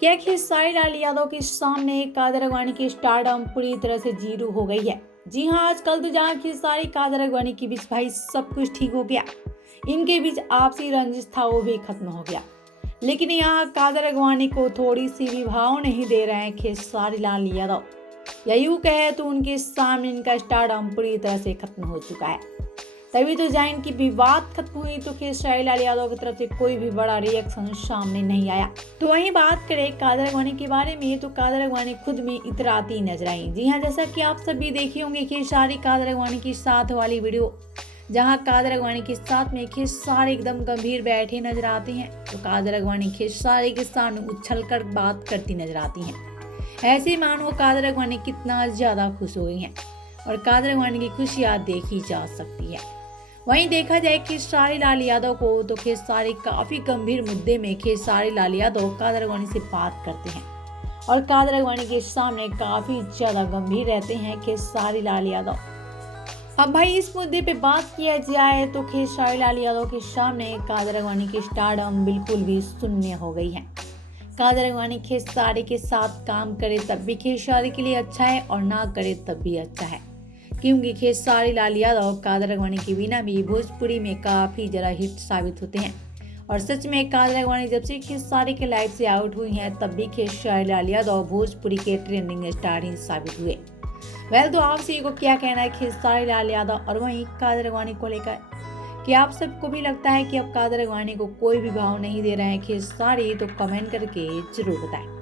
क्या खेसारी लाल यादव के सामने कादर अडवाणी की स्टारडम पूरी तरह से जीरो हो गई है। जी हाँ, आजकल तो जहाँ खेसारी कादर अडवाणी के बीच भाई सब कुछ ठीक हो गया, इनके बीच आपसी रंजिश था वो भी खत्म हो गया। लेकिन यहाँ कादर अडवाणी को थोड़ी सी भी भाव नहीं दे रहे हैं खेसारी लाल यादव, या यूँ कहे तो उनके सामने इनका स्टारडम पूरी तरह से खत्म हो चुका है। तभी तो जाइन की विवाद खत्म हुई तो खेसारी लाल यादव की तरफ से कोई भी बड़ा रिएक्शन सामने नहीं आया। तो वहीं बात करें कादर अडवाणी के बारे में, तो कादर अडवाणी खुद में इतराती नजर आई। जी हाँ, जैसा कि आप सभी देखे होंगे खेसारी कादर अडवाणी की साथ वाली वीडियो, जहां कादर अडवाणी के साथ में खेसारी एकदम गंभीर बैठे नजर आते हैं, तो कादर अडवाणी खेसारी के सामने उछल कर बात करती नजर आती हैं। ऐसे मानो कादर अडवाणी कितना ज्यादा खुश हो गई हैं और कादर अडवाणी की खुशी आज देखी जा सकती है। वहीं देखा जाए खेसारी लाल यादव को, तो खेसारी काफी गंभीर मुद्दे में खेसारी लाल यादव कादर अडवाणी से बात करते हैं और कादर अडवाणी के सामने काफी ज्यादा गंभीर रहते हैं खेसारी लाल यादव। अब भाई इस मुद्दे पे बात किया जाए तो खेसारी लाल यादव के सामने कादर अडवाणी की स्टारडम बिल्कुल भी शून्य हो गई है। कादर अडवाणी खेसारी के साथ काम करे तब भी खेसारी के लिए अच्छा है और ना करे तब भी अच्छा है, क्योंकि खेसारी लाल यादव कादर अडवाणी के बिना भी भोजपुरी में काफी जरा हिट साबित होते हैं। और सच में कादर अडवाणी जब से खेसारी के लाइफ से आउट हुई हैं, तब भी खेसारी लाल यादव भोजपुरी के ट्रेंडिंग स्टार ही साबित हुए। तो आपसे को क्या कहना है खेसारी लाल यादव और वहीं कादर अडवाणी को लेकर? कि आप सबको भी लगता है कि अब कादर अडवाणी को कोई भी भाव नहीं दे रहा है खेसारी? तो कमेंट करके जरूर बताएं।